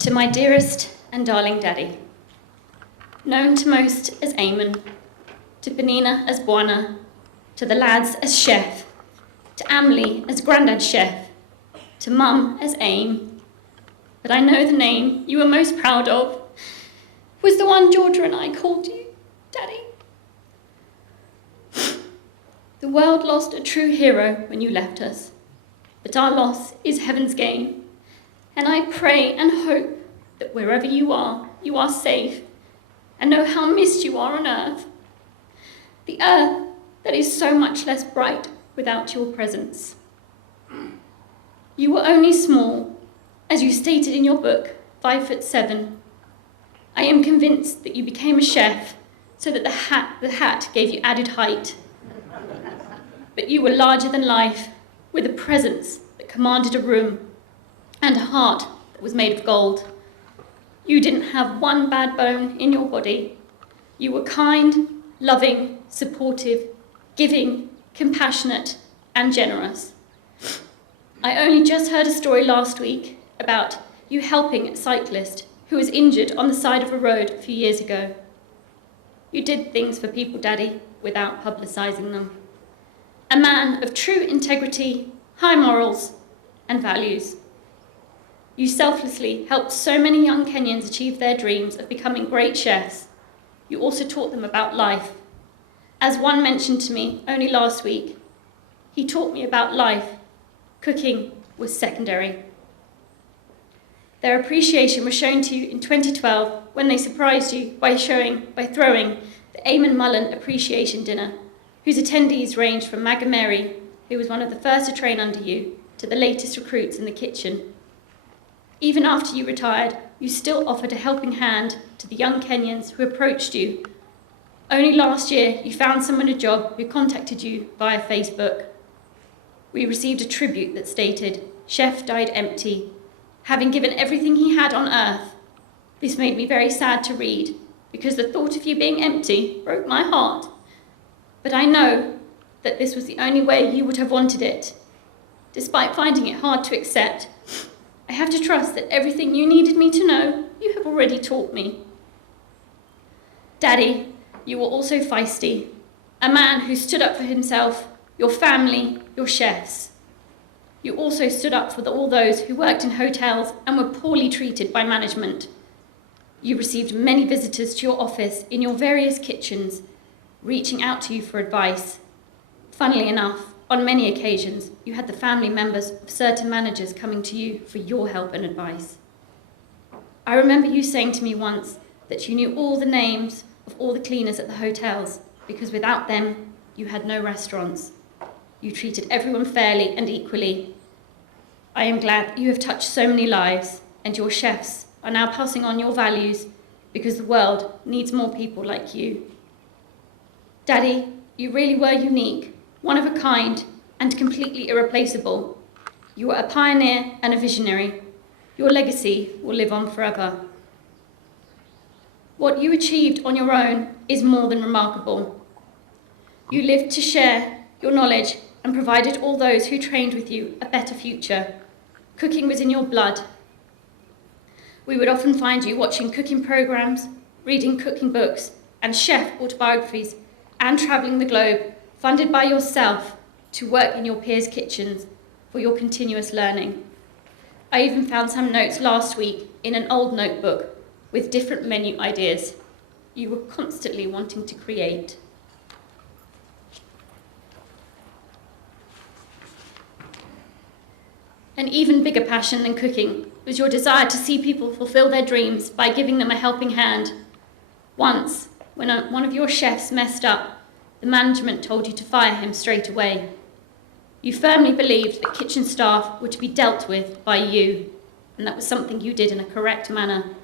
To my dearest and darling Daddy, known to most as Eamon, to Benina as Bwana, to the lads as Chef, to Amley as Grandad Chef, to Mum as Aim, but I know the name you were most proud of was the one Georgia and I called you, Daddy. The world lost a true hero when you left us, but our loss is heaven's gain, and I pray and hope that wherever you are safe, and know how missed you are on earth. The earth that is so much less bright without your presence. You were only small, as you stated in your book, 5'7". I am convinced that you became a chef so that the hat gave you added height. But you were larger than life, with a presence that commanded a room, and a heart that was made of gold. You didn't have one bad bone in your body. You were kind, loving, supportive, giving, compassionate, and generous. I only just heard a story last week about you helping a cyclist who was injured on the side of a road a few years ago. You did things for people, Daddy, without publicising them. A man of true integrity, high morals, and values. You selflessly helped so many young Kenyans achieve their dreams of becoming great chefs. You also taught them about life. As one mentioned to me only last week, he taught me about life. Cooking was secondary. Their appreciation was shown to you in 2012 when they surprised you by throwing the Eamon Mullen Appreciation Dinner, whose attendees ranged from Magamary, who was one of the first to train under you, to the latest recruits in the kitchen. Even after you retired, you still offered a helping hand to the young Kenyans who approached you. Only last year, you found someone a job who contacted you via Facebook. We received a tribute that stated, "Chef died empty, having given everything he had on earth." This made me very sad to read, because the thought of you being empty broke my heart. But I know that this was the only way you would have wanted it. Despite finding it hard to accept, I have to trust that everything you needed me to know, you have already taught me. Daddy, you were also feisty, a man who stood up for himself, your family, your chefs. You also stood up for all those who worked in hotels and were poorly treated by management. You received many visitors to your office in your various kitchens, reaching out to you for advice. Funnily enough, on many occasions, you had the family members of certain managers coming to you for your help and advice. I remember you saying to me once that you knew all the names of all the cleaners at the hotels, because without them, you had no restaurants. You treated everyone fairly and equally. I am glad you have touched so many lives, and your chefs are now passing on your values, because the world needs more people like you. Daddy, you really were unique, one of a kind, and completely irreplaceable. You were a pioneer and a visionary. Your legacy will live on forever. What you achieved on your own is more than remarkable. You lived to share your knowledge and provided all those who trained with you a better future. Cooking was in your blood. We would often find you watching cooking programs, reading cooking books, and chef autobiographies, and travelling the globe, funded by yourself to work in your peers' kitchens for your continuous learning. I even found some notes last week in an old notebook with different menu ideas. You were constantly wanting to create. An even bigger passion than cooking was your desire to see people fulfill their dreams by giving them a helping hand. Once, when one of your chefs messed up, the management told you to fire him straight away. You firmly believed that kitchen staff were to be dealt with by you, and that was something you did in a correct manner.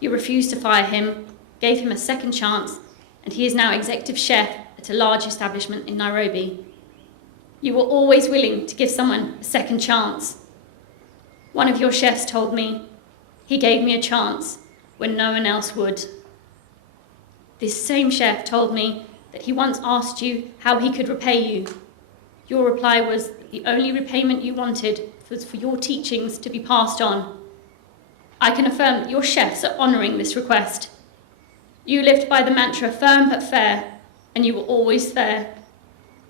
You refused to fire him, gave him a second chance, and he is now executive chef at a large establishment in Nairobi. You were always willing to give someone a second chance. One of your chefs told me, "He gave me a chance when no one else would." This same chef told me that he once asked you how he could repay you. Your reply was that the only repayment you wanted was for your teachings to be passed on. I can affirm that your chefs are honouring this request. You lived by the mantra, firm but fair, and you were always fair.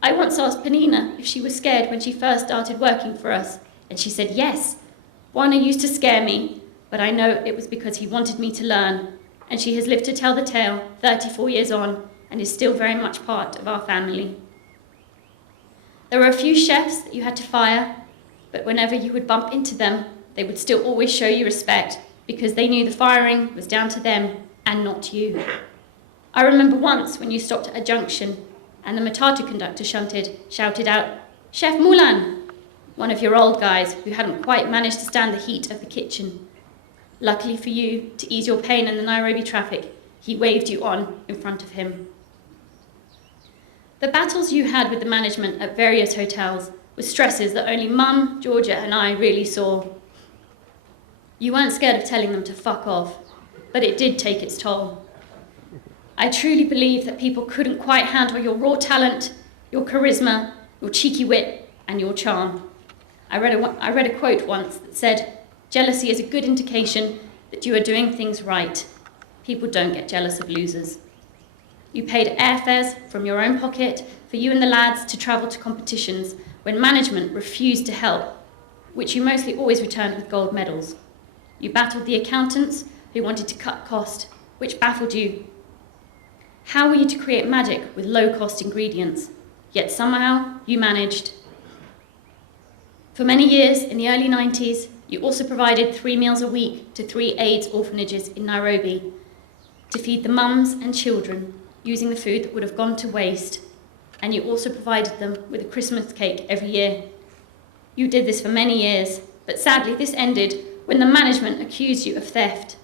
I once asked Panina if she was scared when she first started working for us, and she said yes. Juana used to scare me, but I know it was because he wanted me to learn, and she has lived to tell the tale 34 years on and is still very much part of our family. There were a few chefs that you had to fire, but whenever you would bump into them, they would still always show you respect because they knew the firing was down to them and not you. I remember once when you stopped at a junction and the Matatu conductor shouted out, "Chef Moulin," one of your old guys who hadn't quite managed to stand the heat of the kitchen. Luckily for you, to ease your pain in the Nairobi traffic, he waved you on in front of him. The battles you had with the management at various hotels were stresses that only Mum, Georgia and I really saw. You weren't scared of telling them to fuck off, but it did take its toll. I truly believe that people couldn't quite handle your raw talent, your charisma, your cheeky wit, and your charm. I read a quote once that said, "Jealousy is a good indication that you are doing things right. People don't get jealous of losers." You paid airfares from your own pocket for you and the lads to travel to competitions when management refused to help, which you mostly always returned with gold medals. You battled the accountants who wanted to cut cost, which baffled you. How were you to create magic with low-cost ingredients? Yet somehow you managed. For many years in the early 90s, you also provided 3 meals a week to 3 AIDS orphanages in Nairobi to feed the mums and children using the food that would have gone to waste, and you also provided them with a Christmas cake every year. You did this for many years, but sadly this ended when the management accused you of theft.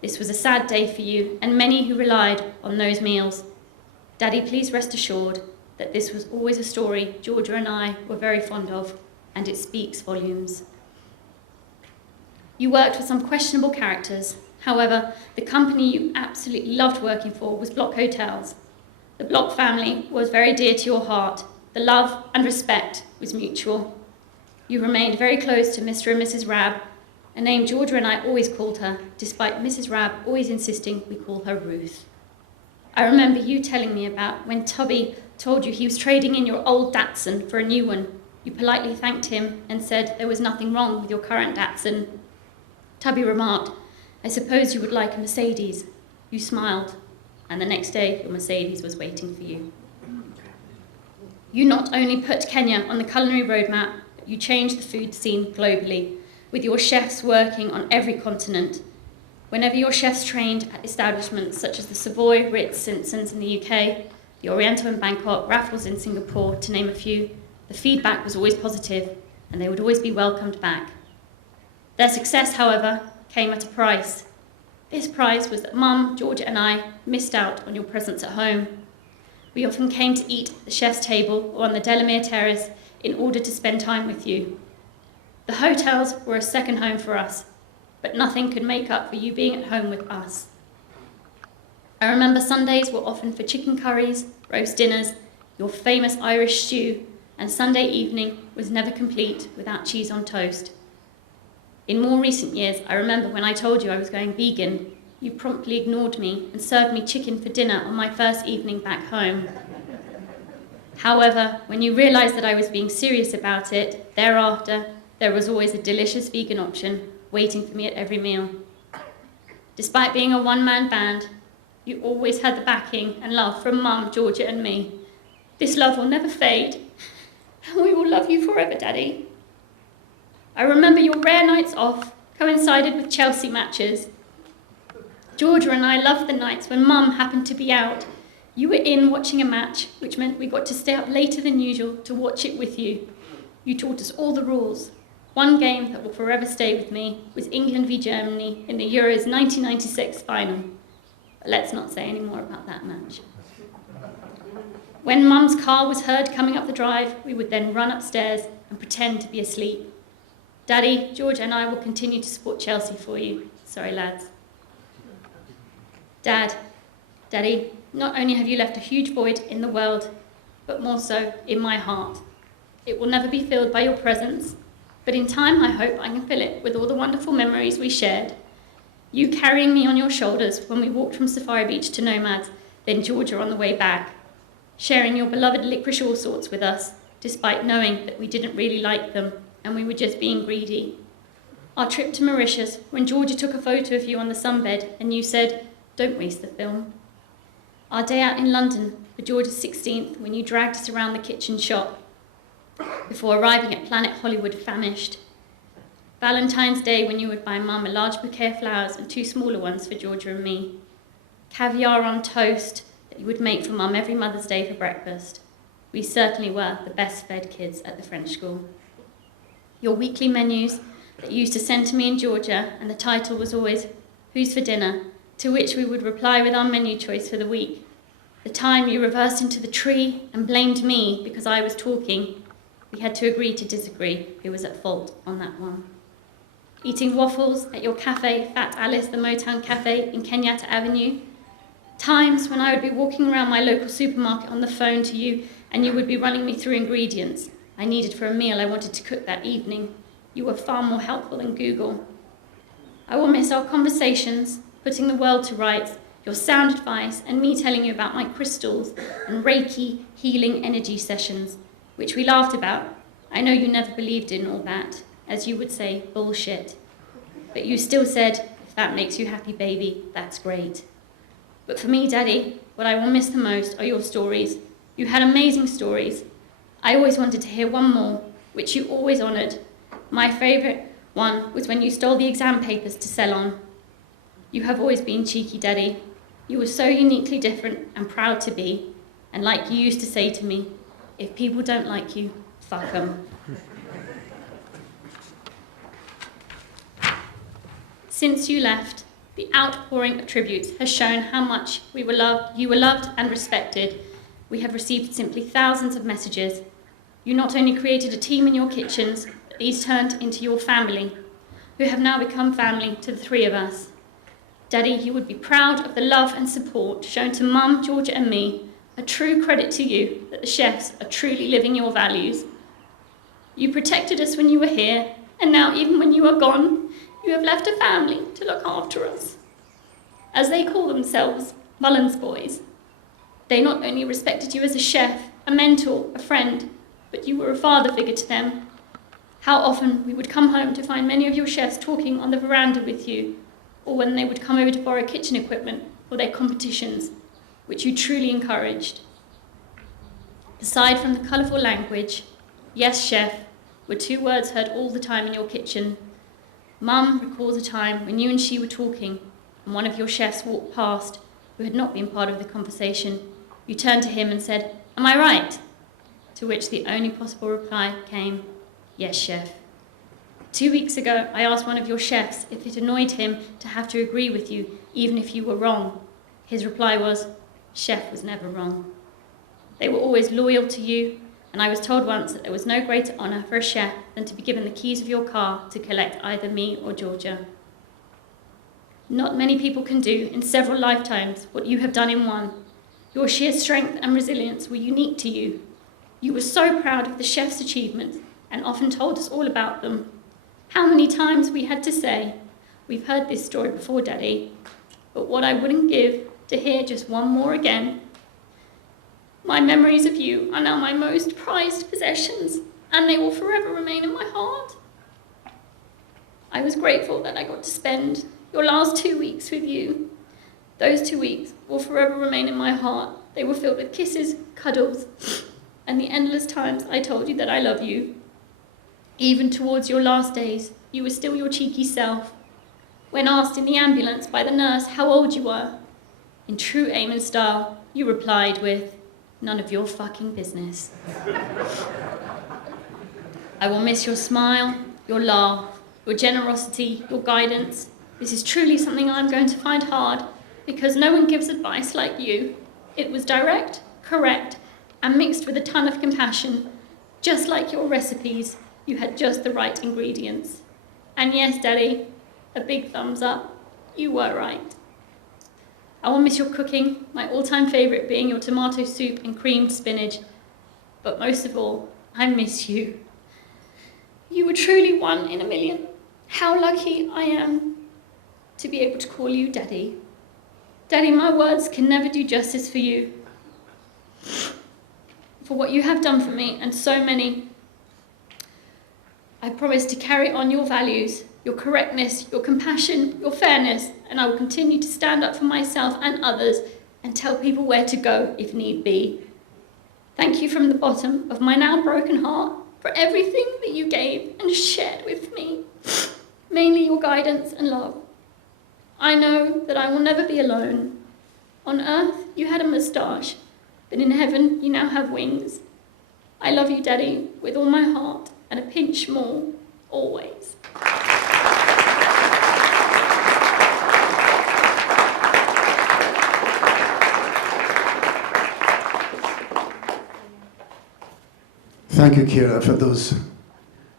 This was a sad day for you and many who relied on those meals. Daddy, please rest assured that this was always a story Georgia and I were very fond of, and it speaks volumes. You worked with some questionable characters. However, the company you absolutely loved working for was Block Hotels. The Block family was very dear to your heart. The love and respect was mutual. You remained very close to Mr. and Mrs. Rabb, a name Georgia and I always called her, despite Mrs. Rabb always insisting we call her Ruth. I remember you telling me about when Tubby told you he was trading in your old Datsun for a new one. You politely thanked him and said there was nothing wrong with your current Datsun. Tubby remarked, "I suppose you would like a Mercedes." You smiled, and the next day your Mercedes was waiting for you. You not only put Kenya on the culinary roadmap, but you changed the food scene globally, with your chefs working on every continent. Whenever your chefs trained at establishments such as the Savoy, Ritz, Simpsons in the UK, the Oriental in Bangkok, Raffles in Singapore, to name a few, the feedback was always positive, and they would always be welcomed back. Their success, however, came at a price. This price was that Mum, Georgia and I missed out on your presence at home. We often came to eat at the chef's table or on the Delamere Terrace in order to spend time with you. The hotels were a second home for us, but nothing could make up for you being at home with us. I remember Sundays were often for chicken curries, roast dinners, your famous Irish stew, and Sunday evening was never complete without cheese on toast. In more recent years, I remember when I told you I was going vegan, you promptly ignored me and served me chicken for dinner on my first evening back home. However, when you realised that I was being serious about it, thereafter, there was always a delicious vegan option waiting for me at every meal. Despite being a one-man band, you always had the backing and love from Mum, Georgia and me. This love will never fade, and we will love you forever, Daddy. I remember your rare nights off coincided with Chelsea matches. Georgia and I loved the nights when Mum happened to be out. You were in watching a match, which meant we got to stay up later than usual to watch it with you. You taught us all the rules. One game that will forever stay with me was England v Germany in the Euros 1996 final. But let's not say any more about that match. When Mum's car was heard coming up the drive, we would then run upstairs and pretend to be asleep. Daddy, George and I will continue to support Chelsea for you. Sorry, lads. Daddy, not only have you left a huge void in the world, but more so in my heart. It will never be filled by your presence, but in time I hope I can fill it with all the wonderful memories we shared. You carrying me on your shoulders when we walked from Safari Beach to Nomads, then Georgia on the way back. Sharing your beloved licorice all sorts with us, despite knowing that we didn't really like them and we were just being greedy. Our trip to Mauritius, when Georgia took a photo of you on the sunbed and you said, "Don't waste the film." Our day out in London for George's 16th, when you dragged us around the kitchen shop before arriving at Planet Hollywood famished. Valentine's Day, when you would buy Mum a large bouquet of flowers and 2 smaller ones for Georgia and me. Caviar on toast that you would make for Mum every Mother's Day for breakfast. We certainly were the best fed kids at the French school. Your weekly menus that you used to send to me and Georgia, and the title was always, "Who's for dinner?" to which we would reply with our menu choice for the week. The time you reversed into the tree and blamed me because I was talking, we had to agree to disagree who was at fault on that one. Eating waffles at your cafe, Fat Alice, the Motown Cafe in Kenyatta Avenue. Times when I would be walking around my local supermarket on the phone to you and you would be running me through ingredients I needed for a meal I wanted to cook that evening. You were far more helpful than Google. I will miss our conversations, putting the world to rights, your sound advice, and me telling you about my crystals and Reiki healing energy sessions, which we laughed about. I know you never believed in all that, as you would say, bullshit. But you still said, if that makes you happy, baby, that's great. But for me, Daddy, what I will miss the most are your stories. You had amazing stories. I always wanted to hear one more, which you always honoured. My favourite one was when you stole the exam papers to sell on. You have always been cheeky, Daddy. You were so uniquely different and proud to be. And like you used to say to me, if people don't like you, fuck them. Since you left, the outpouring of tributes has shown how much you were loved and respected. We have received simply thousands of messages. You not only created a team in your kitchens, but these turned into your family, who have now become family to the 3 of us. Daddy, you would be proud of the love and support shown to Mum, Georgia and me. A true credit to you that the chefs are truly living your values. You protected us when you were here, and now even when you are gone, you have left a family to look after us. As they call themselves, Mullins boys. They not only respected you as a chef, a mentor, a friend, but you were a father figure to them. How often we would come home to find many of your chefs talking on the veranda with you, or when they would come over to borrow kitchen equipment for their competitions, which you truly encouraged. Aside from the colourful language, yes, chef, were 2 words heard all the time in your kitchen. Mum recalls a time when you and she were talking, and one of your chefs walked past, who had not been part of the conversation. You turned to him and said, "Am I right?" To which the only possible reply came, "Yes, chef." 2 weeks ago, I asked one of your chefs if it annoyed him to have to agree with you, even if you were wrong. His reply was, "Chef was never wrong." They were always loyal to you, and I was told once that there was no greater honour for a chef than to be given the keys of your car to collect either me or Georgia. Not many people can do in several lifetimes what you have done in one. Your sheer strength and resilience were unique to you. You were so proud of the chef's achievements and often told us all about them. How many times we had to say, "We've heard this story before, Daddy, but what I wouldn't give to hear just one more again." My memories of you are now my most prized possessions, and they will forever remain in my heart. I was grateful that I got to spend your last 2 weeks with you. Those 2 weeks will forever remain in my heart. They were filled with kisses, cuddles, and the endless times I told you that I love you. Even towards your last days, you were still your cheeky self. When asked in the ambulance by the nurse how old you were, in true Eamon style, you replied with, "None of your fucking business." I will miss your smile, your laugh, your generosity, your guidance. This is truly something I'm going to find hard, because no one gives advice like you. It was direct, correct, and mixed with a ton of compassion. Just like your recipes, you had just the right ingredients. And yes, Daddy, a big thumbs up. You were right. I will miss your cooking, my all-time favourite being your tomato soup and creamed spinach. But most of all, I miss you. You were truly one in a million. How lucky I am to be able to call you Daddy. Daddy, my words can never do justice for you, for what you have done for me and so many. I promise to carry on your values, your correctness, your compassion, your fairness, and I will continue to stand up for myself and others and tell people where to go if need be. Thank you from the bottom of my now broken heart for everything that you gave and shared with me, mainly your guidance and love. I know that I will never be alone. On earth, you had a moustache, but in heaven, you now have wings. I love you, Daddy, with all my heart, and a pinch more, always. Thank you, Ciera, for those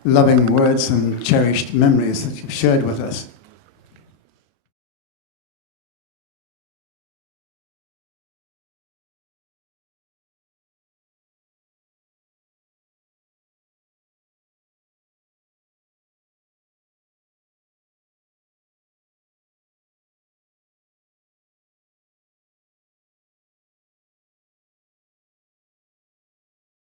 loving words and cherished memories that you've shared with us.